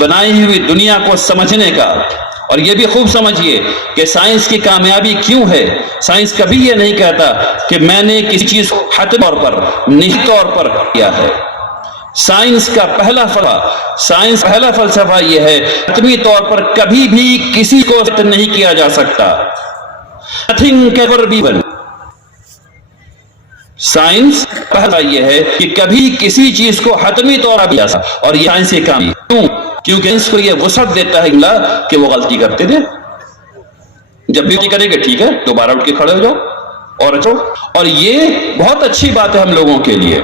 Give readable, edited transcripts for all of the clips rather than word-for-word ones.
بنائی ہوئی دنیا کو سمجھنے کا. اور یہ بھی خوب سمجھیے کہ سائنس کی کامیابی کیوں ہے. سائنس کبھی یہ نہیں کہتا کہ میں نے کسی چیز کو حتمی طور پر نجی طور پر کیا ہے. سائنس کا پہلا فلسفہ یہ ہے حتمی طور پر کبھی بھی کسی کو نہیں کیا جا سکتا. Nothing can ever be done. Science پہلا یہ ہے کہ کبھی کسی چیز کو حتمی طور پر کیا جا سکتا. اور یہ سائنس کی کامیابی کیوں؟ کیونکہ اس کو یہ وسعت دیتا ہے کہ وہ غلطی کرتے تھے. جب بھی کریں گے ٹھیک ہے دوبارہ اٹھ کے کھڑے ہو جاؤ اور اچھو. اور یہ بہت اچھی بات ہے ہم لوگوں کے لیے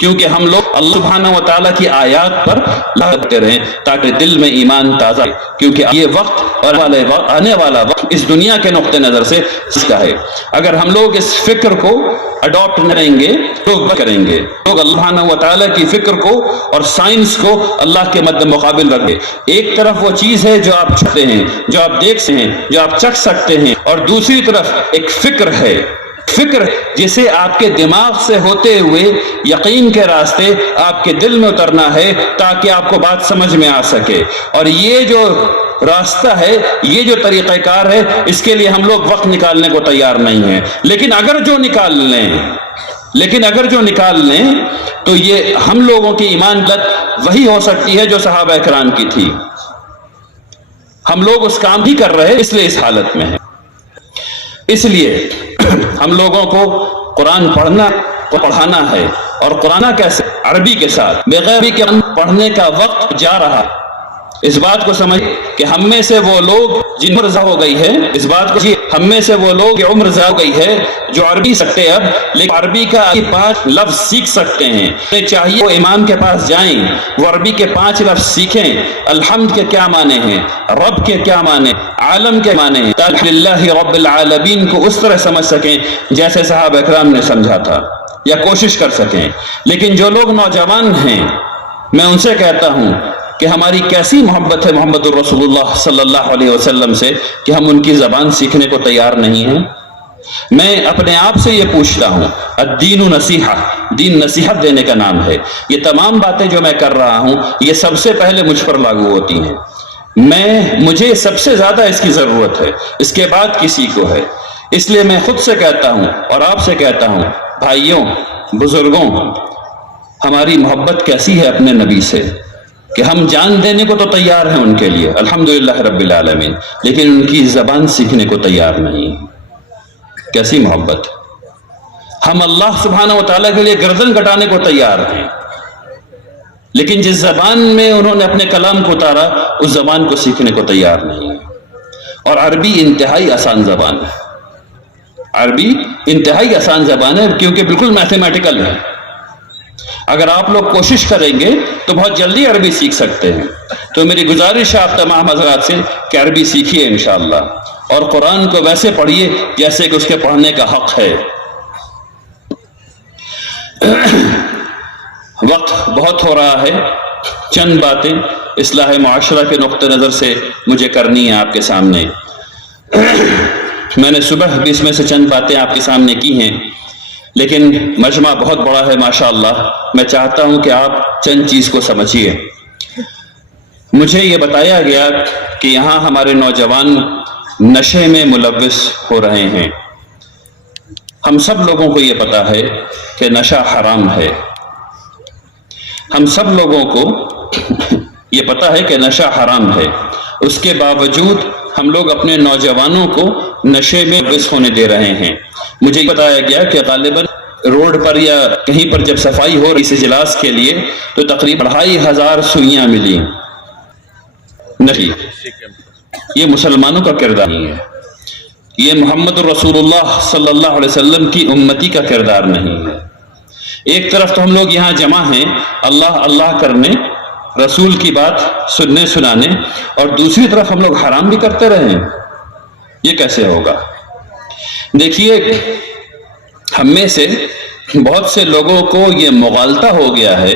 کیونکہ ہم لوگ اللہ سبحانہ و تعالیٰ کی آیات پر لگتے رہیں تاکہ دل میں ایمان تازہ ہے. کیونکہ یہ وقت اور آنے والا وقت اس دنیا کے نقطہ نظر سے اس کا ہے. اگر ہم لوگ اس فکر کو اڈاپٹ کریں گے کریں گے لوگ اللہ سبحانہ و تعالیٰ کی فکر کو اور سائنس کو اللہ کے مد مقابل رکھیں. ایک طرف وہ چیز ہے جو آپ چھتے ہیں جو آپ دیکھ سکتے ہیں جو آپ چکھ سکتے ہیں اور دوسری طرف ایک فکر ہے جسے آپ کے دماغ سے ہوتے ہوئے یقین کے راستے آپ کے دل میں اترنا ہے تاکہ آپ کو بات سمجھ میں آ سکے. اور یہ جو راستہ ہے یہ جو طریقہ کار ہے اس کے لیے ہم لوگ وقت نکالنے کو تیار نہیں ہیں. لیکن اگر جو نکال لیں تو یہ ہم لوگوں کی ایمان لت وہی ہو سکتی ہے جو صحابہ کرام کی تھی. ہم لوگ اس کام ہی کر رہے اس لیے اس حالت میں ہیں. اس لیے ہم لوگوں کو قرآن پڑھانا ہے. اور قرآن کیسے؟ عربی کے ساتھ. بغیر عربی کے پڑھنے کا وقت جا رہا. اس بات کو سمجھ کہ ہم میں سے وہ لوگ جن عمر ضائع ہو گئی ہے ہم میں سے وہ لوگ عمر ضائع ہو گئی ہے جو عربی سکتے اب لیکن عربی کا 5 لفظ سیکھ سکتے ہیں. انہیں چاہیے وہ امام کے پاس جائیں وہ عربی کے 5 لفظ سیکھیں. الحمد کے کیا معنی ہیں, رب کے کیا معنی, عالم کے معنی ہیں, تاکہ اللہ رب العالمین کو اس طرح سمجھ سکیں جیسے صحابہ اکرام نے سمجھا تھا یا کوشش کر سکیں. لیکن جو لوگ نوجوان ہیں میں ان سے کہتا ہوں کہ ہماری کیسی محبت ہے محمد الرسول اللہ صلی اللہ علیہ وسلم سے کہ ہم ان کی زبان سیکھنے کو تیار نہیں ہیں. میں اپنے آپ سے یہ پوچھتا ہوں الدین نصیحہ, دین نصیحت دینے کا نام ہے. یہ تمام باتیں جو میں کر رہا ہوں یہ سب سے پہلے مجھ پر لاگو ہوتی ہیں. مجھے سب سے زیادہ اس کی ضرورت ہے, اس کے بعد کسی کو ہے. اس لیے میں خود سے کہتا ہوں اور آپ سے کہتا ہوں بھائیوں بزرگوں ہماری محبت کیسی ہے اپنے نبی سے کہ ہم جان دینے کو تو تیار ہیں ان کے لیے الحمدللہ رب العالمین, لیکن ان کی زبان سیکھنے کو تیار نہیں. کیسی محبت. ہم اللہ سبحانہ و تعالیٰ کے لیے گردن کٹانے کو تیار ہیں لیکن جس زبان میں انہوں نے اپنے کلام کو اتارا اس زبان کو سیکھنے کو تیار نہیں. اور عربی انتہائی آسان زبان ہے. عربی انتہائی آسان زبان ہے کیونکہ بالکل میتھمیٹیکل ہے. اگر آپ لوگ کوشش کریں گے تو بہت جلدی عربی سیکھ سکتے ہیں. تو میری گزارش ہے آپ تمام حضرات سے کہ عربی سیکھیے انشاءاللہ اور قرآن کو ویسے پڑھیے جیسے کہ اس کے پڑھنے کا حق ہے. وقت بہت ہو رہا ہے. چند باتیں اصلاح معاشرہ کے نقطہ نظر سے مجھے کرنی ہے آپ کے سامنے. میں نے صبح بھی اس میں سے چند باتیں آپ کے سامنے کی ہیں لیکن مجمع بہت بڑا ہے ماشاءاللہ. میں چاہتا ہوں کہ آپ چند چیز کو سمجھیے. مجھے یہ بتایا گیا کہ یہاں ہمارے نوجوان نشے میں ملوث ہو رہے ہیں. ہم سب لوگوں کو یہ پتا ہے کہ نشہ حرام ہے. ہم سب لوگوں کو یہ پتا ہے کہ نشہ حرام ہے. اس کے باوجود ہم لوگ اپنے نوجوانوں کو نشے میں ملوث ہونے دے رہے ہیں. مجھے بتایا گیا کہ غالباً روڈ پر یا کہیں پر جب صفائی ہو رہی اس اجلاس کے لیے تو تقریباً 2500 سوئیاں ملی. نہیں, یہ مسلمانوں کا کردار نہیں ہے. یہ محمد الرسول اللہ صلی اللہ علیہ وسلم کی امتی کا کردار نہیں ہے. ایک طرف تو ہم لوگ یہاں جمع ہیں اللہ اللہ کرنے, رسول کی بات سننے سنانے, اور دوسری طرف ہم لوگ حرام بھی کرتے رہے. یہ کیسے ہوگا؟ دیکھیے ہم میں سے بہت سے لوگوں کو یہ مغالطہ ہو گیا ہے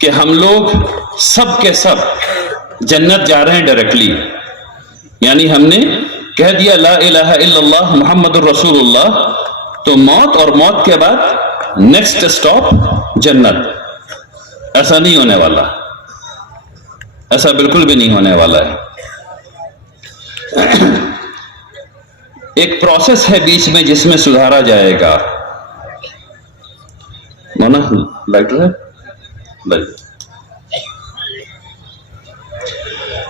کہ ہم لوگ سب کے سب جنت جا رہے ہیں ڈائریکٹلی. یعنی ہم نے کہہ دیا لا الہ الا اللہ محمد الرسول اللہ تو موت اور موت کے بعد نیکسٹ اسٹاپ جنت. ایسا نہیں ہونے والا. ایسا بالکل بھی نہیں ہونے والا ہے. ایک پروسیس ہے بیچ میں جس میں سدھارا جائے گا. مونا لائٹر ہے.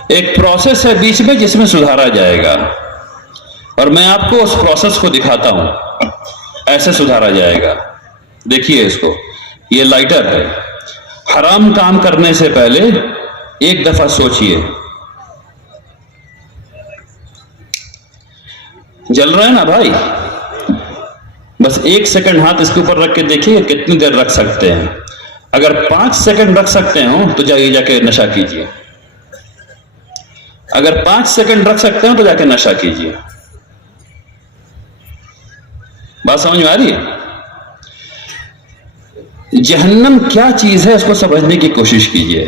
ایک پروسیس ہے بیچ میں جس میں سدھارا جائے گا, اور میں آپ کو اس پروسیس کو دکھاتا ہوں. ایسے سدھارا جائے گا. دیکھیے اس کو, یہ لائٹر ہے. حرام کام کرنے سے پہلے ایک دفعہ سوچئے. جل رہا ہے نا بھائی؟ بس 1 سیکنڈ ہاتھ اس کے اوپر رکھ کے دیکھیے کتنی دیر رکھ سکتے ہیں. اگر 5 سیکنڈ رکھ سکتے ہو تو جائیے جا کے نشہ کیجیے. اگر 5 سیکنڈ رکھ سکتے ہو تو جا کے نشہ کیجیے. بات سمجھ میں آ رہی ہے؟ جہنم کیا چیز ہے اس کو سمجھنے کی کوشش کیجیے.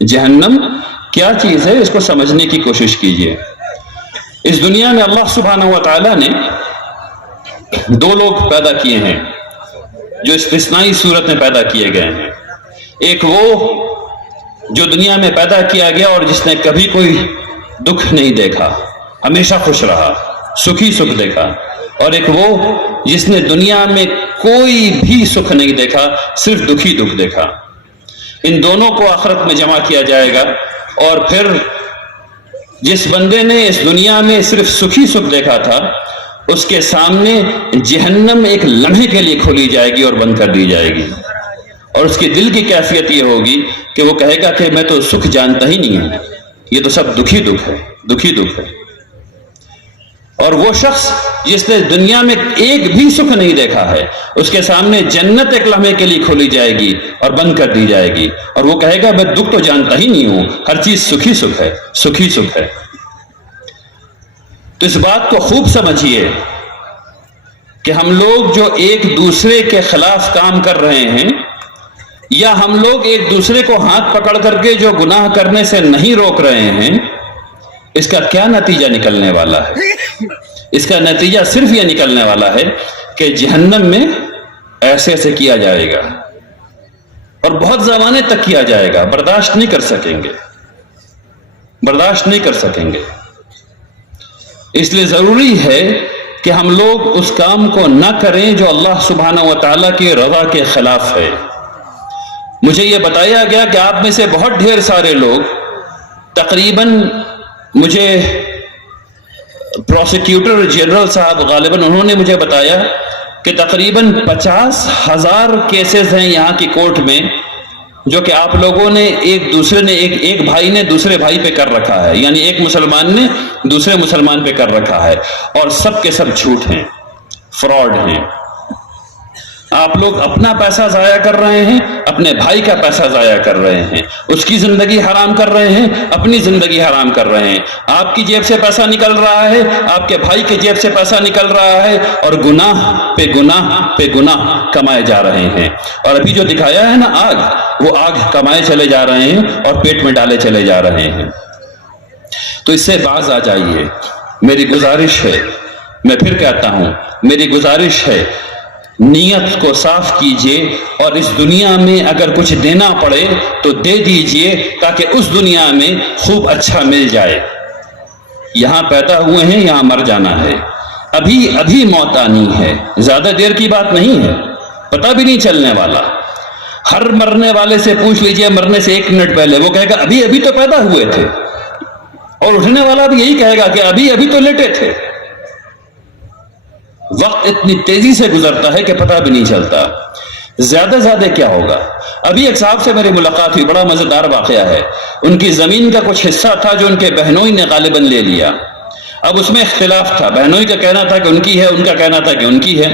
جہنم کیا چیز ہے اس کو سمجھنے کی کوشش کیجیے. اس دنیا میں اللہ سبحانہ و تعالی نے 2 لوگ پیدا کیے ہیں جو استثنائی صورت میں پیدا کیے گئے ہیں. ایک وہ جو دنیا میں پیدا کیا گیا اور جس نے کبھی کوئی دکھ نہیں دیکھا, ہمیشہ خوش رہا, سکھی سکھ دیکھا. اور ایک وہ جس نے دنیا میں کوئی بھی سکھ نہیں دیکھا, صرف دکھی دکھ دیکھا. ان دونوں کو آخرت میں جمع کیا جائے گا, اور پھر جس بندے نے اس دنیا میں صرف سکھی سکھ دیکھا تھا اس کے سامنے جہنم ایک لمحے کے لیے کھولی جائے گی اور بند کر دی جائے گی. اور اس کے دل کی کیفیت یہ ہوگی کہ وہ کہے گا کہ میں تو سکھ جانتا ہی نہیں ہوں, یہ تو سب دکھی دکھ ہے, دکھی دکھ ہے. اور وہ شخص جس نے دنیا میں ایک بھی سکھ نہیں دیکھا ہے, اس کے سامنے جنت ایک لمحے کے لیے کھولی جائے گی اور بند کر دی جائے گی, اور وہ کہے گا میں دکھ تو جانتا ہی نہیں ہوں, ہر چیز سکھی سکھ ہے, سکھی سکھ ہے. تو اس بات کو خوب سمجھیے کہ ہم لوگ جو ایک دوسرے کے خلاف کام کر رہے ہیں, یا ہم لوگ ایک دوسرے کو ہاتھ پکڑ کر کے جو گناہ کرنے سے نہیں روک رہے ہیں, اس کا کیا نتیجہ نکلنے والا ہے؟ اس کا نتیجہ صرف یہ نکلنے والا ہے کہ جہنم میں ایسے ایسے کیا جائے گا, اور بہت زمانے تک کیا جائے گا. برداشت نہیں کر سکیں گے, برداشت نہیں کر سکیں گے. اس لیے ضروری ہے کہ ہم لوگ اس کام کو نہ کریں جو اللہ سبحانہ و تعالیٰ کی رضا کے خلاف ہے. مجھے یہ بتایا گیا کہ آپ میں سے بہت ڈھیر سارے لوگ, تقریباً مجھے پروسیکیوٹر جنرل صاحب غالباً انہوں نے مجھے بتایا کہ تقریباً 50,000 کیسز ہیں یہاں کی کورٹ میں جو کہ آپ لوگوں نے ایک بھائی نے دوسرے بھائی پہ کر رکھا ہے, یعنی ایک مسلمان نے دوسرے مسلمان پہ کر رکھا ہے, اور سب کے سب جھوٹ ہیں, فراڈ ہیں. آپ لوگ اپنا پیسہ ضائع کر رہے ہیں, اپنے بھائی کا پیسہ ضائع کر رہے ہیں, اس کی زندگی حرام کر رہے ہیں, اپنی زندگی حرام کر رہے ہیں. آپ کی جیب سے پیسہ نکل رہا ہے, آپ کے بھائی کی جیب سے پیسہ نکل رہا ہے, اور گناہ پہ گناہ پہ گناہ کمائے جا رہے ہیں. اور ابھی جو دکھایا ہے نا آگ, وہ آگ کمائے چلے جا رہے ہیں اور پیٹ میں ڈالے چلے جا رہے ہیں. تو اس سے باز آ جائیے. میری گزارش ہے, میں پھر کہتا ہوں, میری گزارش ہے, نیت کو صاف کیجئے, اور اس دنیا میں اگر کچھ دینا پڑے تو دے دیجئے تاکہ اس دنیا میں خوب اچھا مل جائے. یہاں پیدا ہوئے ہیں, یہاں مر جانا ہے. ابھی موت آنی ہے, زیادہ دیر کی بات نہیں ہے, پتہ بھی نہیں چلنے والا. ہر مرنے والے سے پوچھ لیجئے مرنے سے 1 منٹ پہلے, وہ کہے گا ابھی تو پیدا ہوئے تھے. اور اٹھنے والا بھی یہی کہے گا کہ ابھی تو لیٹے تھے. وقت اتنی تیزی سے گزرتا ہے کہ پتہ بھی نہیں چلتا. زیادہ کیا ہوگا. ابھی ایک صاحب سے میری ملاقات ہوئی, بڑا مزیدار واقعہ ہے. ان کی زمین کا کچھ حصہ تھا جو ان کے بہنوئی نے غالباً لے لیا. اب اس میں اختلاف تھا, بہنوئی کا کہنا تھا کہ ان کی ہے, ان کا کہنا تھا کہ ان کی ہے.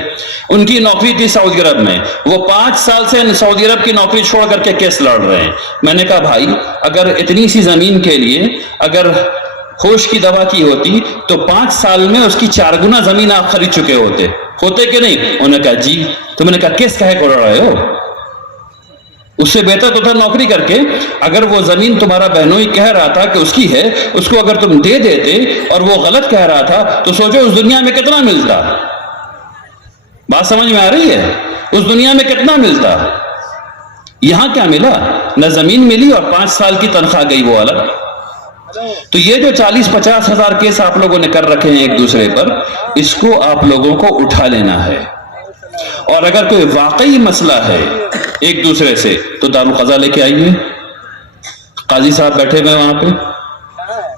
ان کی نوکری تھی سعودی عرب میں, وہ 5 سال سے سعودی عرب کی نوکری چھوڑ کر کے کیس لڑ رہے ہیں. میں نے کہا بھائی اگر اتنی سی زمین کے لیے اگر ہوش کی دوا کی ہوتی تو 5 سال میں اس کی 4 گنا زمین آپ خرید چکے ہوتے کہ نہیں؟ انہوں نے کہا جی. تو میں نے کہا کیس کہے کو لڑ رہے ہو؟ اس سے بہتر تو تھا نوکری کر کے, اگر وہ زمین تمہارا بہنوئی کہہ رہا تھا کہ اس کی ہے, اس کو اگر تم دے دیتے اور وہ غلط کہہ رہا تھا تو سوچو اس دنیا میں کتنا ملتا. بات سمجھ میں آ رہی ہے؟ اس دنیا میں کتنا ملتا. یہاں کیا ملا؟ نہ زمین ملی اور 5 سال کی تنخواہ گئی وہ الگ. تو یہ جو 40-50 ہزار کیس آپ لوگوں نے کر رکھے ہیں ایک دوسرے پر، اس کو آپ لوگوں کو اٹھا لینا ہے. اور اگر کوئی واقعی مسئلہ ہے ایک دوسرے سے تو دارالقضا لے کے آئیے. قاضی صاحب بیٹھے ہوئے وہاں پہ.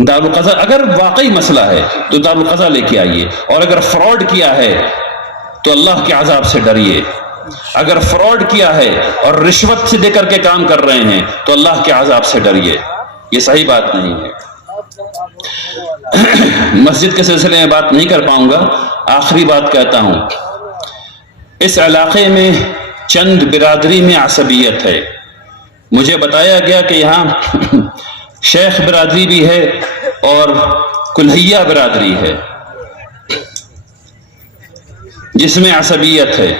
دارالقضا اگر واقعی مسئلہ ہے تو دارالقضا لے کے آئیے. اور اگر فراڈ کیا ہے تو اللہ کے عذاب سے ڈریے. اگر فراڈ کیا ہے اور رشوت سے دے کر کے کام کر رہے ہیں تو اللہ کے عذاب سے ڈریے. یہ صحیح بات نہیں ہے. مسجد کے سلسلے میں بات نہیں کر پاؤں گا. آخری بات کہتا ہوں، اس علاقے میں چند برادری میں عصبیت ہے. مجھے بتایا گیا کہ یہاں شیخ برادری بھی ہے اور کلہیہ برادری ہے جس میں عصبیت ہے.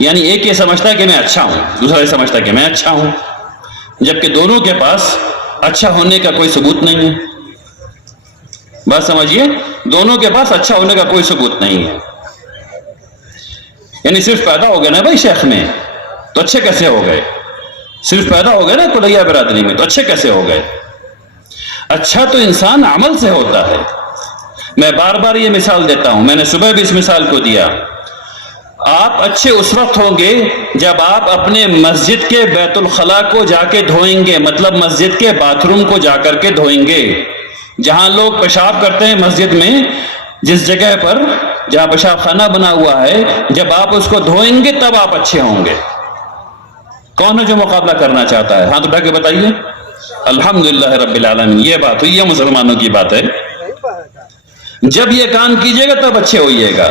یعنی ایک یہ سمجھتا ہے کہ میں اچھا ہوں، دوسرا یہ سمجھتا ہے کہ میں اچھا ہوں، جبکہ دونوں کے پاس اچھا ہونے کا کوئی ثبوت نہیں ہے. بات سمجھیے، دونوں کے پاس اچھا ہونے کا کوئی ثبوت نہیں ہے. یعنی صرف پیدا ہو گئے نا بھائی شیخ میں تو اچھے کیسے ہو گئے؟ صرف پیدا ہو گئے نا کلہیہ برادری میں تو اچھے کیسے ہو گئے؟ اچھا تو انسان عمل سے ہوتا ہے. میں بار بار یہ مثال دیتا ہوں، میں نے صبح بھی اس مثال کو دیا. آپ اچھے اس وقت ہوں گے جب آپ اپنے مسجد کے بیت الخلاء کو جا کے دھوئیں گے، مطلب مسجد کے باتھ روم کو جا کر کے دھوئیں گے. جہاں لوگ پیشاب کرتے ہیں مسجد میں، جس جگہ پر جہاں پیشاب خانہ بنا ہوا ہے، جب آپ اس کو دھوئیں گے تب آپ اچھے ہوں گے. کون ہے جو مقابلہ کرنا چاہتا ہے؟ ہاتھ اٹھا کے بتائیے. الحمدللہ رب العالمین. یہ بات ہوئی، یہ مسلمانوں کی بات ہے. جب یہ کام کیجئے گا تب اچھے ہوئیے گا.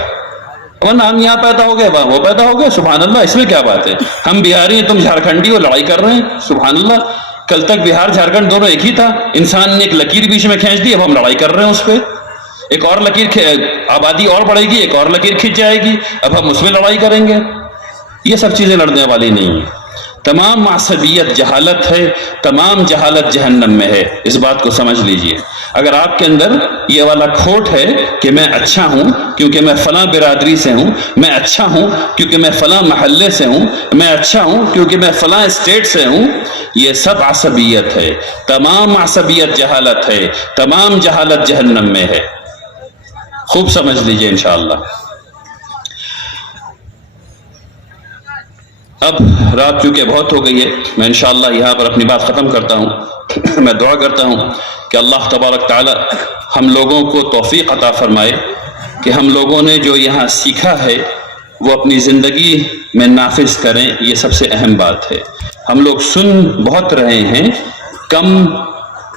ورنہ ہم یہاں پیدا ہو گئے وہاں وہ پیدا ہو گئے، سبحان اللہ، اس میں کیا بات ہے؟ ہم بہاری ہیں، تم جھارکھنڈی ہو، لڑائی کر رہے ہیں، سبحان اللہ. کل تک بہار جھارکھنڈ دونوں ایک ہی تھا. انسان نے ایک لکیر بیچ میں کھینچ دی، اب ہم لڑائی کر رہے ہیں اس پہ. ایک اور لکیر، آبادی اور بڑھے گی، ایک اور لکیر کھینچ جائے گی، اب ہم اس میں لڑائی کریں گے. یہ سب چیزیں لڑنے والی نہیں ہیں. تمام عصبیت جہالت ہے، تمام جہالت جہنم میں ہے. اس بات کو سمجھ لیجئے. اگر آپ کے اندر یہ والا کھوٹ ہے کہ میں اچھا ہوں کیونکہ میں فلاں برادری سے ہوں، میں اچھا ہوں کیونکہ میں فلاں محلے سے ہوں، میں اچھا ہوں کیونکہ میں فلاں اسٹیٹ سے ہوں، یہ سب عصبیت ہے. تمام عصبیت جہالت ہے، تمام جہالت جہنم میں ہے. خوب سمجھ لیجئے انشاءاللہ. اب رات چونکہ بہت ہو گئی ہے، میں انشاءاللہ یہاں پر اپنی بات ختم کرتا ہوں. میں دعا کرتا ہوں کہ اللہ تبارک تعالی ہم لوگوں کو توفیق عطا فرمائے کہ ہم لوگوں نے جو یہاں سیکھا ہے وہ اپنی زندگی میں نافذ کریں. یہ سب سے اہم بات ہے. ہم لوگ سن بہت رہے ہیں، کام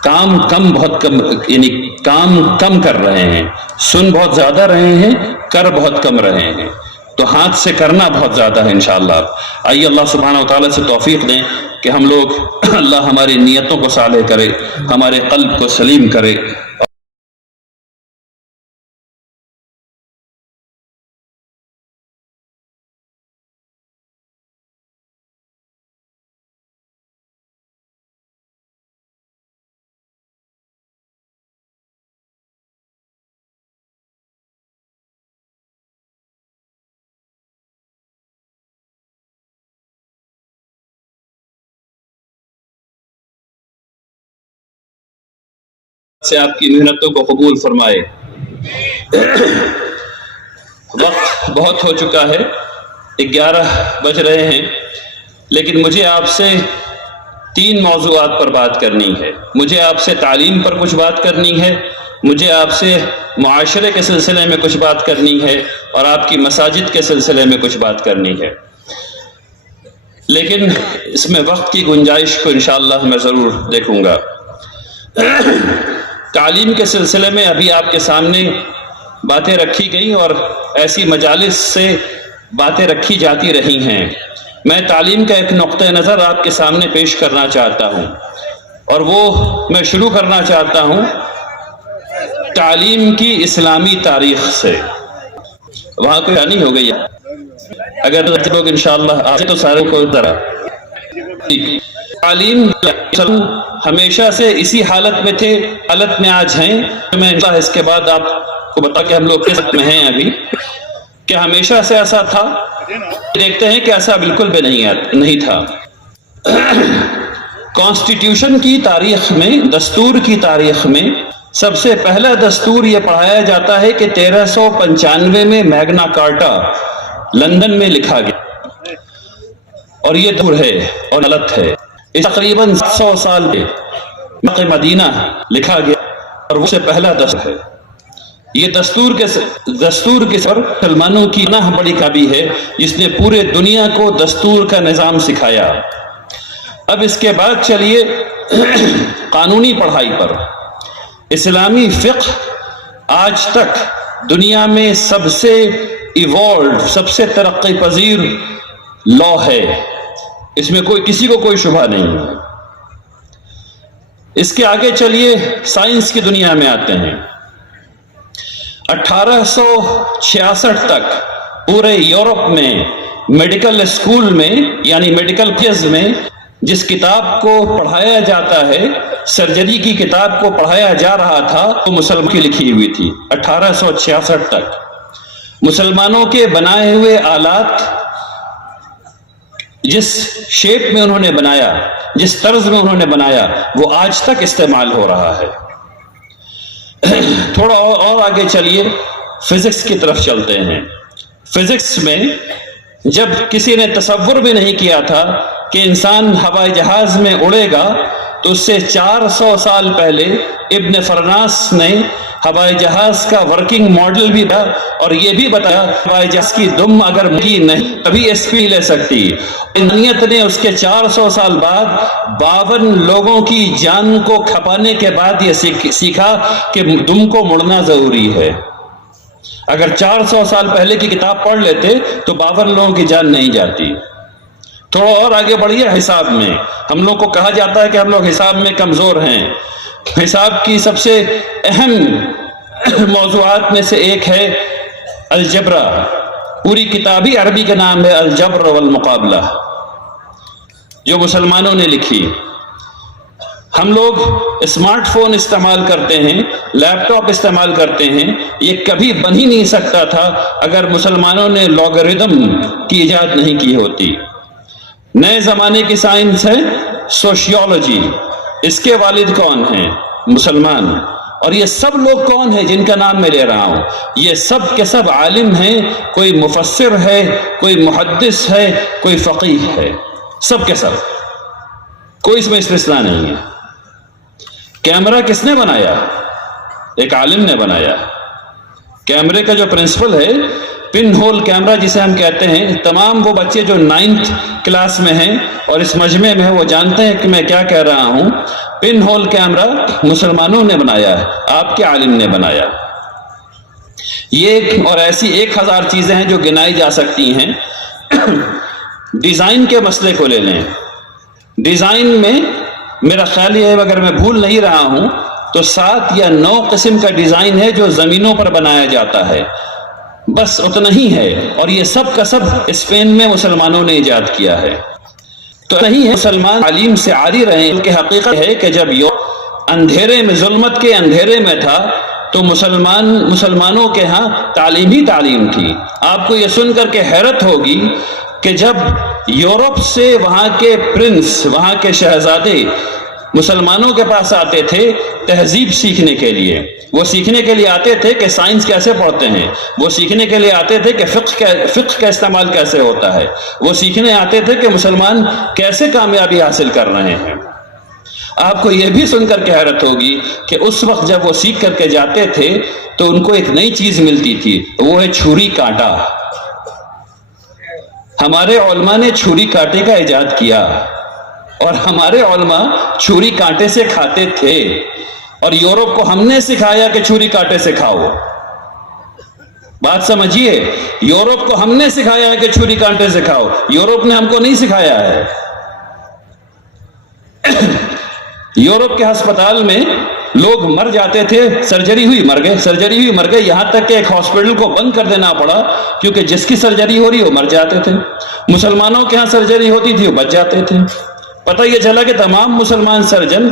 بہت کم، یعنی کام کم کر رہے ہیں. سن بہت زیادہ رہے ہیں، کر بہت کم رہے ہیں. تو ہاتھ سے کرنا بہت زیادہ ہے انشاءاللہ. آئیے اللہ سبحانہ و تعالیٰ سے توفیق دیں کہ ہم لوگ، اللہ ہماری نیتوں کو صالح کرے، ہمارے قلب کو سلیم کرے. سے آپ کی محنتوں کو قبول فرمائے. وقت بہت ہو چکا ہے، 11 بج رہے ہیں، لیکن مجھے آپ سے 3 موضوعات پر بات کرنی ہے. مجھے آپ سے تعلیم پر کچھ بات کرنی ہے، مجھے آپ سے معاشرے کے سلسلے میں کچھ بات کرنی ہے، اور آپ کی مساجد کے سلسلے میں کچھ بات کرنی ہے. لیکن اس میں وقت کی گنجائش کو انشاءاللہ میں ضرور دیکھوں گا. تعلیم کے سلسلے میں ابھی آپ کے سامنے باتیں رکھی گئی اور ایسی مجالس سے باتیں رکھی جاتی رہی ہیں. میں تعلیم کا ایک نقطہ نظر آپ کے سامنے پیش کرنا چاہتا ہوں، اور وہ میں شروع کرنا چاہتا ہوں تعلیم کی اسلامی تاریخ سے. وہاں کوئی نہیں ہو گئی ہے؟ اگر لوگ انشاءاللہ آج تو سارے کو ذرا تعلیم ہمیشہ سے اسی حالت میں تھے، حالت میں آج ہیں. میں انشاءاللہ اس کے بعد آپ کو بتا کہ ہم لوگ کس حالت میں ہیں ابھی. کہ ہمیشہ سے ایسا تھا؟ دیکھتے ہیں کہ ایسا بالکل بھی نہیں تھا. کانسٹیٹیوشن کی تاریخ میں، دستور کی تاریخ میں سب سے پہلا دستور یہ پڑھایا جاتا ہے کہ 1395 میں میگنا کارٹا لندن میں لکھا گیا، اور یہ دور ہے اور غلط ہے۔ اس تقریباً 100 سال کے مکہ مدینہ لکھا گیا، اور وہ سے پہلا دستور ہے۔ یہ دستور کے سر مسلمانوں کی نہ بڑی کابی ہے جس نے پورے دنیا کو دستور کا نظام سکھایا۔ اب اس کے بعد چلیے قانونی پڑھائی پر۔ اسلامی فقہ آج تک دنیا میں سب سے ایوالوڈ، سب سے ترقی پذیر لا ہے، اس میں کسی کو کوئی شبہ نہیں ہے۔ اس کے آگے چلیے سائنس کی دنیا میں آتے ہیں۔ 1866 تک پورے یورپ میں میڈیکل اسکول میں، یعنی میڈیکل کالج میں، جس کتاب کو پڑھایا جاتا ہے، سرجری کی کتاب کو پڑھایا جا رہا تھا، وہ مسلمان کی لکھی ہوئی تھی۔ 1866 تک مسلمانوں کے بنائے ہوئے آلات، جس شیپ میں انہوں نے بنایا، جس طرز میں انہوں نے بنایا، وہ آج تک استعمال ہو رہا ہے۔ تھوڑا اور آگے چلیے، فزکس کی طرف چلتے ہیں۔ فزکس میں جب کسی نے تصور بھی نہیں کیا تھا کہ انسان ہوائی جہاز میں اڑے گا، تو اس سے 400 سال پہلے ابن فرناس نے ہوائی جہاز کا ورکنگ ماڈل بھی تھا، اور یہ بھی بتایا ہوائی جہاز کی دم اگر مکی نہیں تبھی اسپیڈ لے سکتی۔ انسانیت نے اس کے 400 سال بعد 52 لوگوں کی جان کو کھپانے کے بعد یہ سیکھا کہ دم کو مڑنا ضروری ہے۔ اگر 400 سال پہلے کی کتاب پڑھ لیتے تو 52 لوگوں کی جان نہیں جاتی۔ تھوڑا اور آگے بڑھیے حساب میں۔ ہم لوگ کو کہا جاتا ہے کہ ہم لوگ حساب میں کمزور ہیں۔ حساب کی سب سے اہم موضوعات میں سے ایک ہے الجبرا۔ پوری کتاب ہی عربی کا نام ہے الجبر والمقابلہ، جو مسلمانوں نے لکھی۔ ہم لوگ اسمارٹ فون استعمال کرتے ہیں، لیپ ٹاپ استعمال کرتے ہیں، یہ کبھی بن ہی نہیں سکتا تھا اگر مسلمانوں نے لاگرتھم کی ایجاد نہیں کی ہوتی۔ نئے زمانے کی سائنس ہے سوشیولوجی، اس کے والد کون ہیں؟ مسلمان۔ اور یہ سب لوگ کون ہیں جن کا نام میں لے رہا ہوں؟ یہ سب کے سب عالم ہیں، کوئی مفسر ہے، کوئی محدث ہے، کوئی فقیہ ہے، سب کے سب، کوئی اس میں استثناء نہیں ہے۔ کیمرہ کس نے بنایا؟ ایک عالم نے بنایا۔ کیمرے کا جو پرنسپل ہے، پن ہول کیمرہ جسے ہم کہتے ہیں، تمام وہ بچے جو 9th کلاس میں ہیں اور اس مجمع میں ہیں وہ جانتے ہیں کہ میں کیا کہہ رہا ہوں۔ پن ہول کیمرہ مسلمانوں نے بنایا ہے، آپ کے عالم نے بنایا۔ یہ اور ایسی 1000 چیزیں ہیں جو گنائی جا سکتی ہیں۔ ڈیزائن کے مسئلے کو لے لیں۔ ڈیزائن میں میرا خیال یہ ہے، اگر میں بھول نہیں رہا ہوں تو 7 یا 9 قسم کا ڈیزائن ہے جو زمینوں پر بنایا جاتا ہے، بس اتنا ہی ہے، اور یہ سب کا سب اسپین میں مسلمانوں نے ایجاد کیا ہے۔ تو نہیں ہے مسلمان تعلیم سے عاری رہے، بلکہ حقیقت ہے کہ جب اندھیرے میں، ظلمت کے اندھیرے میں تھا تو مسلمانوں کے ہاں تعلیم ہی تعلیم تھی۔ آپ کو یہ سن کر کے حیرت ہوگی کہ جب یورپ سے وہاں کے پرنس، وہاں کے شہزادے مسلمانوں کے پاس آتے تھے تہذیب سیکھنے کے لیے، وہ سیکھنے کے لیے آتے تھے کہ سائنس کیسے پڑھتے ہیں، وہ سیکھنے کے لیے آتے تھے کہ فقہ کا استعمال کیسے ہوتا ہے، وہ سیکھنے آتے تھے کہ مسلمان کیسے کامیابی حاصل کر رہے ہیں۔ آپ کو یہ بھی سن کر کے حیرت ہوگی کہ اس وقت جب وہ سیکھ کر کے جاتے تھے تو ان کو ایک نئی چیز ملتی تھی، وہ ہے چھری کانٹا۔ ہمارے علماء نے چھری کانٹے کا ایجاد کیا، اور ہمارے علماء چھری کانٹے سے کھاتے تھے، اور یورپ کو ہم نے سکھایا کہ چھری کانٹے سے کھاؤ۔ بات سمجھیے، یورپ کو ہم نے سکھایا ہے کہ چھری کانٹے سے کھاؤ، یورپ نے ہم کو نہیں سکھایا ہے۔ یورپ کے ہسپتال میں لوگ مر جاتے تھے، سرجری ہوئی مر گئے، سرجری ہوئی مر گئے، یہاں تک کہ ایک ہاسپٹل کو بند کر دینا پڑا کیونکہ جس کی سرجری ہو رہی وہ مر جاتے تھے۔ مسلمانوں کے ہاں سرجری ہوتی تھی وہ بچ جاتے تھے۔ پتہ یہ چلا کہ تمام مسلمان سرجن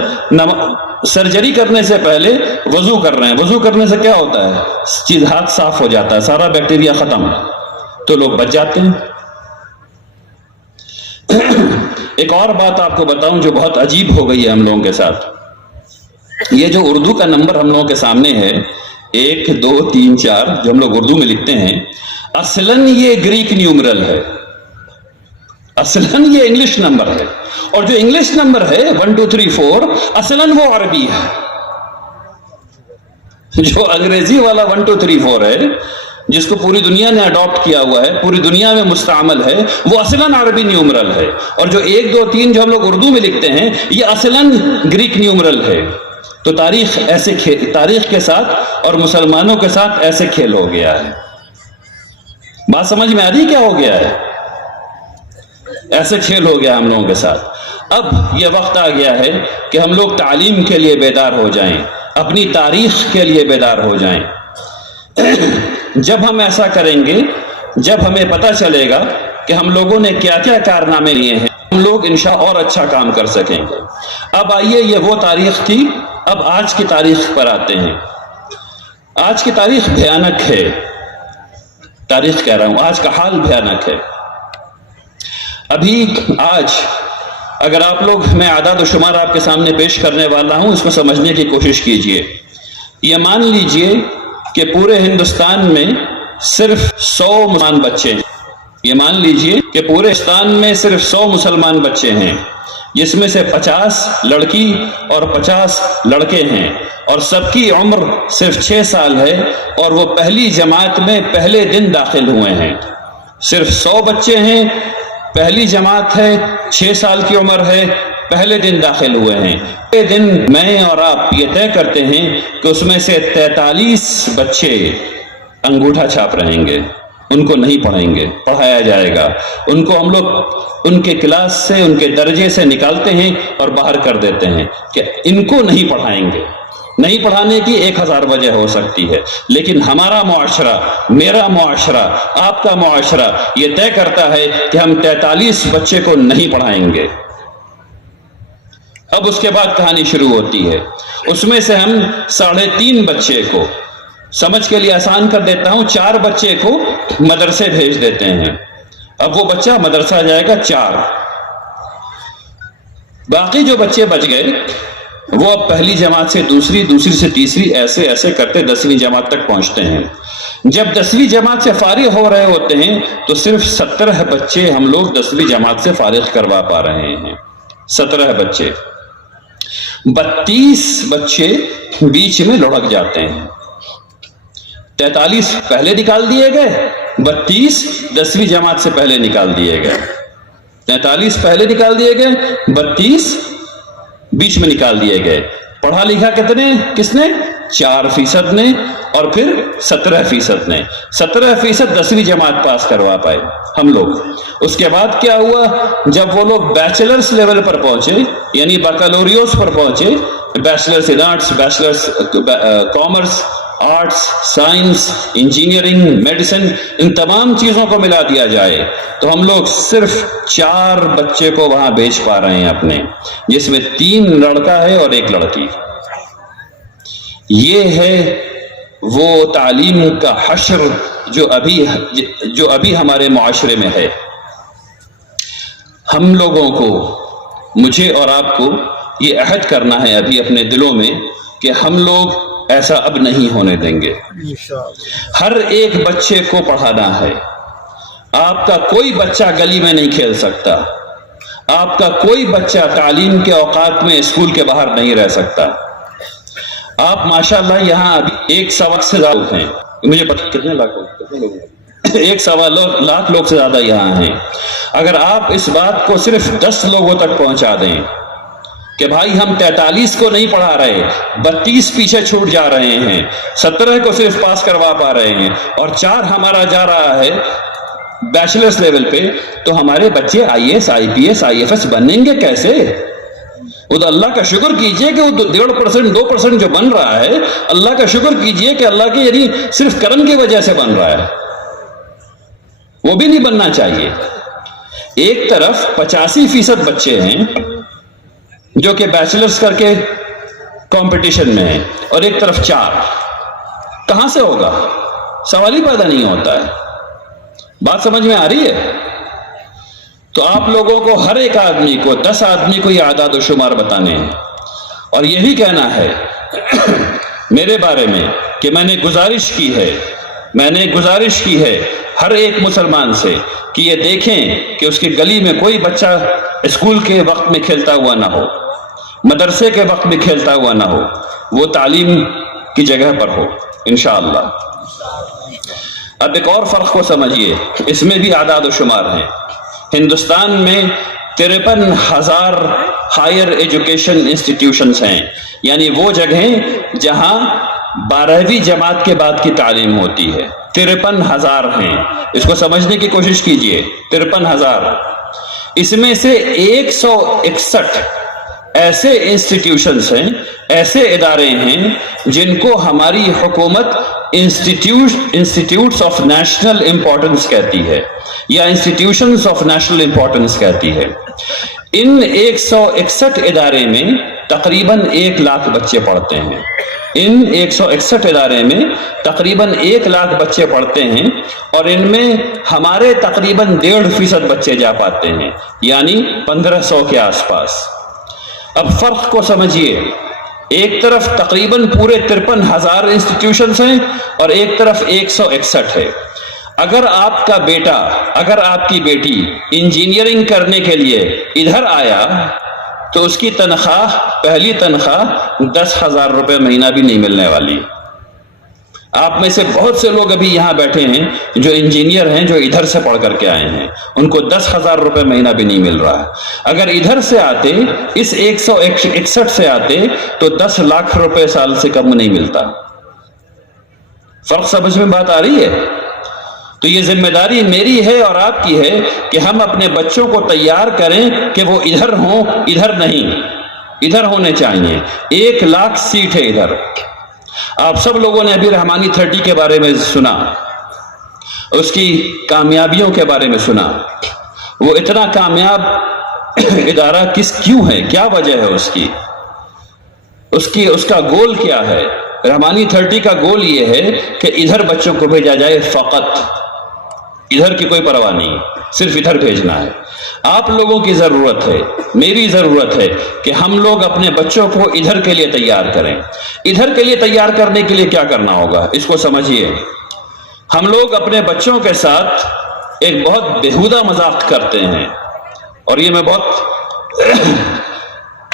سرجری کرنے سے پہلے وضو کر رہے ہیں۔ وضو کرنے سے کیا ہوتا ہے؟ چیز ہاتھ صاف ہو جاتا ہے، سارا بیکٹیریا ختم، تو لوگ بچ جاتے ہیں۔ ایک اور بات آپ کو بتاؤں جو بہت عجیب ہو گئی ہے ہم لوگوں کے ساتھ. یہ جو اردو کا نمبر ہم لوگوں کے سامنے ہے 1 2 3 4 جو ہم لوگ اردو میں لکھتے ہیں، اصلاً یہ گریک نیومرل ہے، اصلاً یہ انگلش نمبر ہے. اور جو انگلش نمبر ہے 1 2 3 4 اصلاً وہ عربی ہے. جو انگریزی والا 1 2 3 4 ہے جس کو پوری دنیا نے اڈاپٹ کیا ہوا ہے، پوری دنیا میں مستعمل ہے، وہ اصلاً عربی نیومرل ہے. اور جو 1 2 3 جو ہم لوگ اردو میں لکھتے ہیں یہ اصلاً گریک نیومرل ہے. تو تاریخ کے ساتھ اور مسلمانوں کے ساتھ ایسے کھیل ہو گیا ہے. بات سمجھ میں آ رہی کیا ہو گیا ہے؟ ایسے کھیل ہو گیا ہم لوگوں کے ساتھ. اب یہ وقت آ گیا ہے کہ ہم لوگ تعلیم کے لیے بیدار ہو جائیں، اپنی تاریخ کے لیے بیدار ہو جائیں. جب ہم ایسا کریں گے، جب ہمیں پتہ چلے گا کہ ہم لوگوں نے کیا کیا کارنامے لیے ہیں، ہم لوگ انشاءاللہ اور اچھا کام کر سکیں گے. اب آئیے، یہ وہ تاریخ تھی. اب آج کی تاریخ پر آتے ہیں. آج کی تاریخ بھیانک ہے. تاریخ کہہ رہا ہوں، آج کا حال بھیانک ہے. ابھی آج اگر آپ لوگ، میں اعداد و شمار آپ کے سامنے پیش کرنے والا ہوں، اس کو سمجھنے کی کوشش کیجئے. یہ مان لیجئے کہ پورے ہندوستان میں صرف 100 مسلمان بچے ہیں. یہ مان لیجئے کہ پورے ہندوستان میں صرف 100 مسلمان بچے ہیں، جس میں سے 50 لڑکی اور 50 لڑکے ہیں، اور سب کی عمر صرف 6 سال ہے، اور وہ پہلی جماعت میں پہلے دن داخل ہوئے ہیں. صرف 100 بچے ہیں، پہلی جماعت ہے، 6 سال کی عمر ہے، پہلے دن داخل ہوئے ہیں. پہلے دن میں اور آپ یہ طے کرتے ہیں کہ اس میں سے 43 بچے انگوٹھا چھاپ رہیں گے. ان کو نہیں پڑھیں گے، پڑھایا جائے گا. ان کو ہم لوگ ان کے کلاس سے، ان کے درجے سے نکالتے ہیں اور باہر کر دیتے ہیں کہ ان کو نہیں پڑھائیں گے. نہیں پڑھانے کی 1000 وجہ ہو سکتی ہے، لیکن ہمارا معاشرہ، میرا معاشرہ، آپ کا معاشرہ یہ طے کرتا ہے کہ ہم 43 بچے کو نہیں پڑھائیں گے. اب اس کے بعد کہانی شروع ہوتی ہے. اس میں سے ہم 3.5 بچے کو، سمجھ کے لیے آسان کر دیتا ہوں، 4 بچے کو مدرسے بھیج دیتے ہیں. اب وہ بچہ مدرسہ جائے گا 4. باقی جو بچے بچ گئے وہ اب پہلی جماعت سے دوسری، دوسری سے تیسری، ایسے ایسے کرتے 10ویں جماعت تک پہنچتے ہیں. جب 10ویں جماعت سے فارغ ہو رہے ہوتے ہیں تو صرف 17 بچے ہم لوگ 10ویں جماعت سے فارغ کروا پا رہے ہیں. 17 بچے. 32 بچے بیچ میں لڑک جاتے ہیں. 43 پہلے نکال دیے گئے، 32 10ویں جماعت سے پہلے نکال دیے گئے. 43 پہلے نکال دیے گئے، 32 بیچ میں نکال دیے گئے. پڑھا لکھا کس نے؟ 4% نے، اور پھر 17% نے. 17% 10ویں جماعت پاس کروا پائے ہم لوگ. اس کے بعد کیا ہوا؟ جب وہ لوگ بیچلرز لیول پر پہنچے، یعنی بکالوریوس پر پہنچے، bachelors in arts, bachelors commerce, arts, science, engineering, medicine, ان تمام چیزوں کو ملا دیا جائے تو ہم لوگ صرف 4 بچے کو وہاں بیچ پا رہے ہیں اپنے، جس میں 3 لڑکا ہے اور 1 لڑکی. یہ ہے وہ تعلیم کا حشر جو ابھی ہمارے معاشرے میں ہے. ہم لوگوں کو، مجھے اور آپ کو یہ عہد کرنا ہے ابھی اپنے دلوں میں کہ ہم لوگ ایسا اب نہیں ہونے دیں گے. ہر ایک بچے کو پڑھانا ہے. آپ کا کوئی بچہ گلی میں نہیں کھیل سکتا. آپ کا کوئی بچہ تعلیم کے اوقات میں اسکول کے باہر نہیں رہ سکتا. آپ ماشاءاللہ یہاں ابھی 1.25 سے زیادہ ہیں، مجھے پتہ کتنے لاکھ لوگ 1.25 لاکھ لوگ سے زیادہ یہاں ہیں. اگر آپ اس بات کو صرف 10 لوگوں تک پہنچا دیں کہ بھائی ہم 43 کو نہیں پڑھا رہے، 32 پیچھے چھوٹ جا رہے ہیں، 17 کو صرف پاس کروا پا رہے ہیں، اور 4 ہمارا جا رہا ہے بیچلرز لیول پہ، تو ہمارے بچے IAS IPS IFS بنیں گے کیسے؟ وہ تو اللہ کا شکر کیجئے کہ وہ 1.5% 2% جو بن رہا ہے، اللہ کا شکر کیجئے کہ اللہ کے یعنی صرف کرم کی وجہ سے بن رہا ہے. وہ بھی نہیں بننا چاہیے. ایک طرف 85% بچے ہیں جو کہ بیچلرز کر کے کمپٹیشن میں ہیں، اور ایک طرف 4. کہاں سے ہوگا؟ سوال ہی پیدا نہیں ہوتا ہے. بات سمجھ میں آ رہی ہے؟ تو آپ لوگوں کو ہر ایک آدمی کو 10 آدمی کو یہ اعداد و شمار بتانے ہیں اور یہی کہنا ہے میرے بارے میں کہ میں نے گزارش کی ہے ہر ایک مسلمان سے کہ یہ دیکھیں کہ اس کی گلی میں کوئی بچہ اسکول کے وقت میں کھیلتا ہوا نہ ہو، مدرسے کے وقت میں کھیلتا ہوا نہ ہو، وہ تعلیم کی جگہ پر ہو انشاءاللہ۔ اب ایک اور فرق کو سمجھیے، اس میں بھی اعداد و شمار ہیں۔ ہندوستان میں 53,000 ہائر ایجوکیشن انسٹیٹیوشنز ہیں، یعنی وہ جگہیں جہاں 12ویں جماعت کے بعد کی تعلیم ہوتی ہے۔ 53,000 ہیں، اس کو سمجھنے کی کوشش کیجئے۔ 53,000، اس میں سے 161 ایسے انسٹیٹیوشنز ہیں، ایسے ادارے ہیں جن کو ہماری حکومت انسٹیٹیوٹس آف نیشنل امپورٹنس کہتی ہے یا انسٹیٹیوشنز آف نیشنل امپورٹنس کہتی ہے۔ ان 161 ادارے میں تقریباً 1 لاکھ بچے پڑھتے ہیں۔ ان 161 ادارے میں تقریباً 1 لاکھ بچے پڑھتے ہیں اور ان میں ہمارے تقریباً 1.5% بچے جا پاتے ہیں، یعنی 1500 کے آس پاس۔ اب فرق کو سمجھیے، ایک طرف تقریباً پورے 53,000 انسٹیٹیوشنز ہیں اور ایک طرف 161 ہے۔ اگر آپ کا بیٹا، اگر آپ کی بیٹی انجینئرنگ کرنے کے لیے ادھر آیا تو اس کی تنخواہ، پہلی تنخواہ 10,000 روپے مہینہ بھی نہیں ملنے والی۔ آپ میں سے بہت سے لوگ ابھی یہاں بیٹھے ہیں جو انجینئر ہیں، جو ادھر سے پڑھ کر کے آئے ہیں، ان کو 10,000 روپے مہینہ بھی نہیں مل رہا ہے۔ اگر ادھر سے آتے، اس 161 سے آتے تو 10 لاکھ روپے سال سے کم نہیں ملتا۔ فرق سمجھ میں بات آ رہی ہے؟ تو یہ ذمہ داری میری ہے اور آپ کی ہے کہ ہم اپنے بچوں کو تیار کریں کہ وہ ادھر ہوں، ادھر نہیں، ادھر ہونے چاہیے۔ 1 لاکھ سیٹ ہے ادھر۔ آپ سب لوگوں نے ابھی رحمانی 30 کے بارے میں سنا، اس کی کامیابیوں کے بارے میں سنا۔ وہ اتنا کامیاب ادارہ کیوں ہے، کیا وجہ ہے اس کا گول کیا ہے؟ رحمانی 30 کا گول یہ ہے کہ ادھر بچوں کو بھیجا جائے، فقط ادھر کی کوئی پرواہ نہیں، صرف ادھر بھیجنا ہے۔ آپ لوگوں کی ضرورت ہے، میری ضرورت ہے کہ ہم لوگ اپنے بچوں کو ادھر کے لیے تیار کریں۔ ادھر کے لیے تیار کرنے کے لیے کیا کرنا ہوگا، اس کو سمجھیے۔ ہم لوگ اپنے بچوں کے ساتھ ایک بہت بیہودہ مذاق کرتے ہیں، اور یہ میں بہت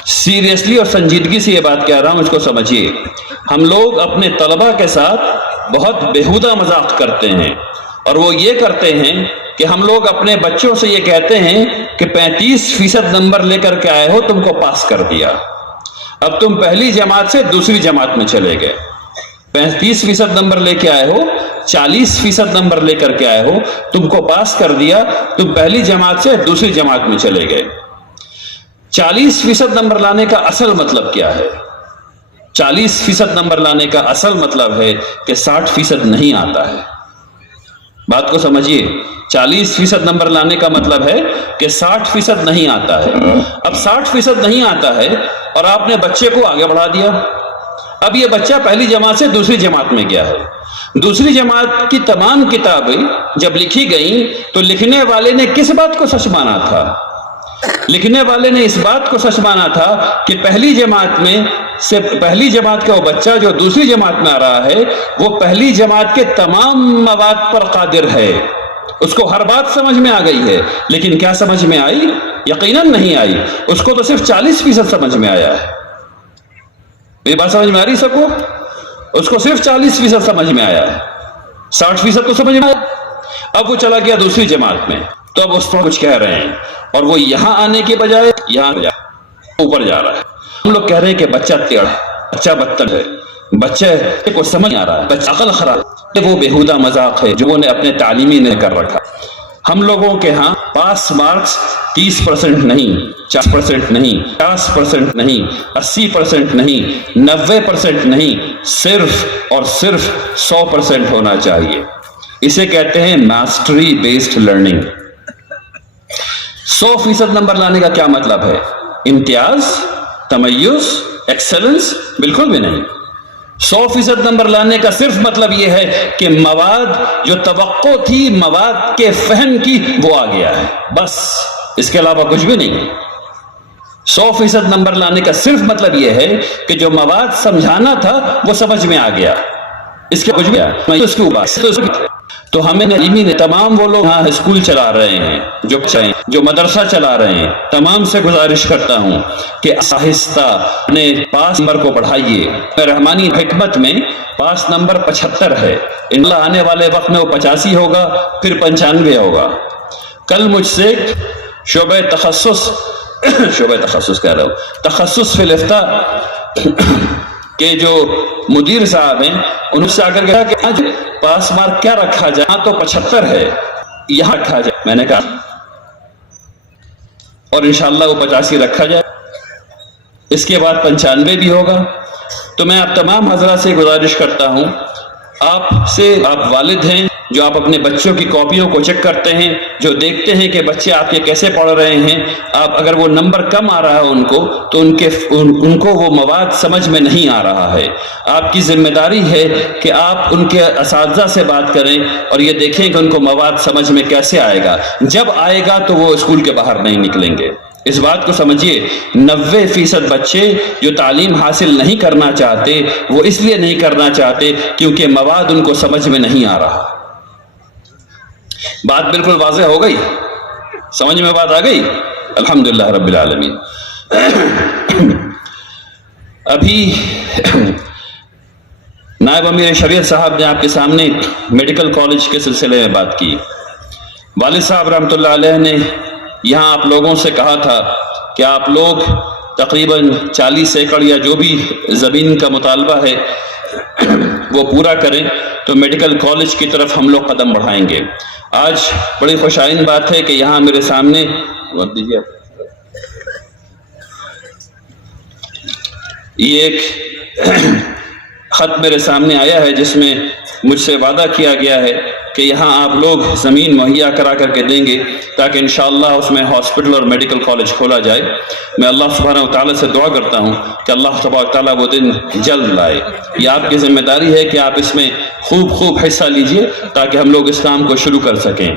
سیریسلی اور سنجیدگی سے یہ بات کہہ رہا ہوں، اس کو سمجھیے۔ ہم لوگ اپنے طلبہ کے ساتھ بہت بیہودہ مذاق کرتے ہیں، اور وہ یہ کرتے ہیں کہ ہم لوگ اپنے بچوں سے یہ کہتے ہیں کہ 35% نمبر لے کر کے آئے ہو، تم کو پاس کر دیا، اب تم پہلی جماعت سے دوسری جماعت میں چلے گئے۔ 35% نمبر لے کے آئے ہو، 40% نمبر لے کر کے آئے ہو، تم کو پاس کر دیا، تم پہلی جماعت سے دوسری جماعت میں چلے گئے۔ 40% نمبر لانے کا اصل مطلب کیا ہے؟ 40% نمبر لانے کا اصل مطلب ہے کہ 60% نہیں آتا ہے۔ بات کو سمجھیے، 40% نمبر لانے کا مطلب ہے کہ 60% نہیں آتا ہے۔ اب 60% نہیں آتا ہے اور آپ نے بچے کو آگے بڑھا دیا۔ اب یہ بچہ پہلی جماعت سے دوسری جماعت میں گیا ہے۔ دوسری جماعت کی تمام کتابیں جب لکھی گئیں تو لکھنے والے نے کس بات کو سچ مانا تھا؟ لکھنے والے نے اس بات کو سچ مانا تھا کہ پہلی جماعت کا وہ بچہ جو دوسری جماعت میں آ رہا ہے، وہ پہلی جماعت کے تمام مواد پر قادر ہے، اس کو ہر بات سمجھ میں آ گئی ہے۔ لیکن کیا سمجھ میں آئی؟ یقیناً نہیں آئی، اس کو تو صرف 40% سمجھ میں آیا ہے۔ یہ بات سمجھ میں آ رہی سب کو؟ اس کو صرف 40% سمجھ میں آیا ہے، 60% تو سمجھ میں آیا۔ اب وہ چلا گیا دوسری جماعت میں، تو اب اس پر کچھ کہہ رہے ہیں، اور وہ یہاں آنے کے بجائے یہاں اوپر جا رہا ہے۔ ہم لوگ کہہ رہے ہیں کہ بچہ ٹیڑھا، بچہ بدتر ہے، بچے کو سمجھ آ رہا ہے، بچہ عقل خراب ہے۔ وہ بیہودہ مذاق ہے جو انہیں اپنے تعلیمی نے کر رکھا۔ ہم لوگوں کے ہاں پاس مارکس 30% نہیں، 40% نہیں، 50% نہیں، 80% نہیں، 90% نہیں، صرف اور صرف 100% ہونا چاہیے۔ اسے کہتے ہیں ماسٹری بیسڈ لرننگ۔ 100% نمبر لانے کا کیا مطلب ہے؟ امتیاز، تمیز، ایکسلنس؟ بالکل بھی نہیں۔ 100% نمبر لانے کا صرف مطلب یہ ہے کہ مواد جو توقع تھی مواد کے فہم کی، وہ آ گیا ہے، بس اس کے علاوہ کچھ بھی نہیں. 100% نمبر لانے کا صرف مطلب یہ ہے کہ جو مواد سمجھانا تھا وہ سمجھ میں آ گیا. اس کے کچھ بھی اس کی بات. تو ہمیں تمام وہ لوگ یہاں اسکول چلا رہے ہیں, جو مدرسہ چلا رہے ہیں, تمام سے گزارش کرتا ہوں کہ آہستہ اپنے پاس نمبر کو بڑھائیے. رحمانی حکمت میں پاس نمبر 75 ہے. انشاءاللہ آنے والے وقت میں وہ 85 ہوگا, پھر 95 ہوگا. کل مجھ سے شعبہ تخصص کہہ رہا ہوں, تخصص فی الافتاء کے جو مدیر صاحب ہیں, انہوں سے آگر کہا کہ آج پاس مارک کیا رکھا جائے, ہاں تو 75 ہے, یہاں رکھا جائے. میں نے کہا اور انشاءاللہ وہ 85 رکھا جائے, اس کے بعد 95 بھی ہوگا. تو میں آپ تمام حضرات سے گزارش کرتا ہوں, آپ والد ہیں جو آپ اپنے بچوں کی کاپیوں کو چیک کرتے ہیں, جو دیکھتے ہیں کہ بچے آپ کے کیسے پڑھ رہے ہیں. آپ اگر وہ نمبر کم آ رہا ہے ان کو, تو ان کو وہ مواد سمجھ میں نہیں آ رہا ہے. آپ کی ذمہ داری ہے کہ آپ ان کے اساتذہ سے بات کریں اور یہ دیکھیں کہ ان کو مواد سمجھ میں کیسے آئے گا. جب آئے گا تو وہ اسکول کے باہر نہیں نکلیں گے. اس بات کو سمجھیے, 90% بچے جو تعلیم حاصل نہیں کرنا چاہتے, وہ اس لیے نہیں کرنا چاہتے کیونکہ مواد ان کو سمجھ میں نہیں آ رہا. بات بالکل واضح ہو گئی, سمجھ میں بات آ گئی. الحمدللہ رب العالمین. ابھی نائب امیر شریعت صاحب نے آپ کے سامنے میڈیکل کالج کے سلسلے میں بات کی. والد صاحب رحمۃ اللہ علیہ نے یہاں آپ لوگوں سے کہا تھا کہ آپ لوگ تقریباً 40 ایکڑ یا جو بھی زمین کا مطالبہ ہے وہ پورا کریں تو میڈیکل کالج کی طرف ہم لوگ قدم بڑھائیں گے. آج بڑی خوشائن بات ہے کہ یہاں میرے سامنے یہ ایک خط میرے سامنے آیا ہے جس میں مجھ سے وعدہ کیا گیا ہے کہ یہاں آپ لوگ زمین مہیا کرا کر کے دیں گے تاکہ انشاءاللہ اس میں ہاسپٹل اور میڈیکل کالج کھولا جائے. میں اللہ سبحانہ و تعالیٰ سے دعا کرتا ہوں کہ اللہ تبارک تعالیٰ وہ دن جلد لائے. یہ آپ کی ذمہ داری ہے کہ آپ اس میں خوب حصہ لیجئے تاکہ ہم لوگ اس کام کو شروع کر سکیں.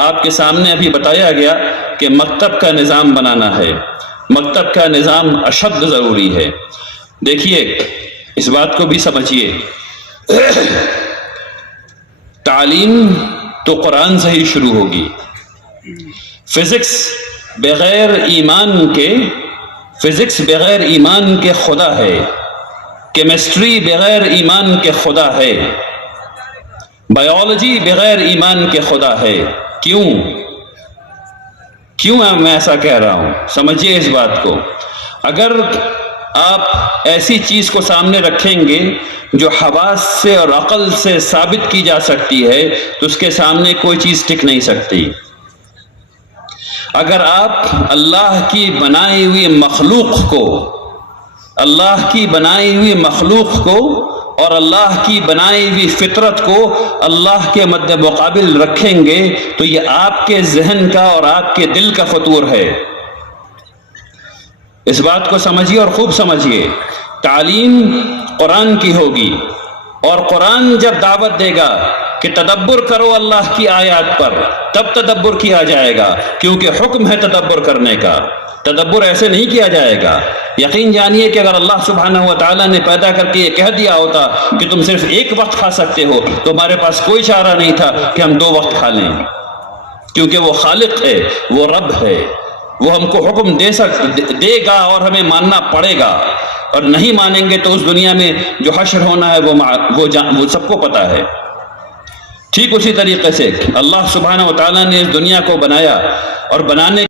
آپ کے سامنے ابھی بتایا گیا کہ مکتب کا نظام بنانا ہے. مکتب کا نظام اشد ضروری ہے. دیکھیے, اس بات کو بھی سمجھیے, تعلیم تو قرآن سے ہی شروع ہوگی. فزکس بغیر ایمان کے خدا ہے, کیمسٹری بغیر ایمان کے خدا ہے, بایولوجی بغیر ایمان کے خدا ہے. کیوں میں ایسا کہہ رہا ہوں, سمجھیے اس بات کو. اگر آپ ایسی چیز کو سامنے رکھیں گے جو حواس سے اور عقل سے ثابت کی جا سکتی ہے تو اس کے سامنے کوئی چیز ٹک نہیں سکتی. اگر آپ اللہ کی بنائی ہوئی مخلوق کو اور اللہ کی بنائی ہوئی فطرت کو اللہ کے مد مقابل رکھیں گے تو یہ آپ کے ذہن کا اور آپ کے دل کا فطور ہے. اس بات کو سمجھیے اور خوب سمجھیے. تعلیم قرآن کی ہوگی اور قرآن جب دعوت دے گا کہ تدبر کرو اللہ کی آیات پر, تب تدبر کیا جائے گا, کیونکہ حکم ہے تدبر کرنے کا. تدبر ایسے نہیں کیا جائے گا. یقین جانیے کہ اگر اللہ سبحانہ و تعالیٰ نے پیدا کر کے یہ کہہ دیا ہوتا کہ تم صرف ایک وقت کھا سکتے ہو تو ہمارے پاس کوئی چارہ نہیں تھا کہ ہم 2 وقت کھا لیں, کیونکہ وہ خالق ہے, وہ رب ہے, وہ ہم کو حکم دے گا اور ہمیں ماننا پڑے گا. اور نہیں مانیں گے تو اس دنیا میں جو حشر ہونا ہے وہ سب کو پتا ہے. ٹھیک اسی طریقے سے اللہ سبحانہ و تعالیٰ نے اس دنیا کو بنایا اور بنانے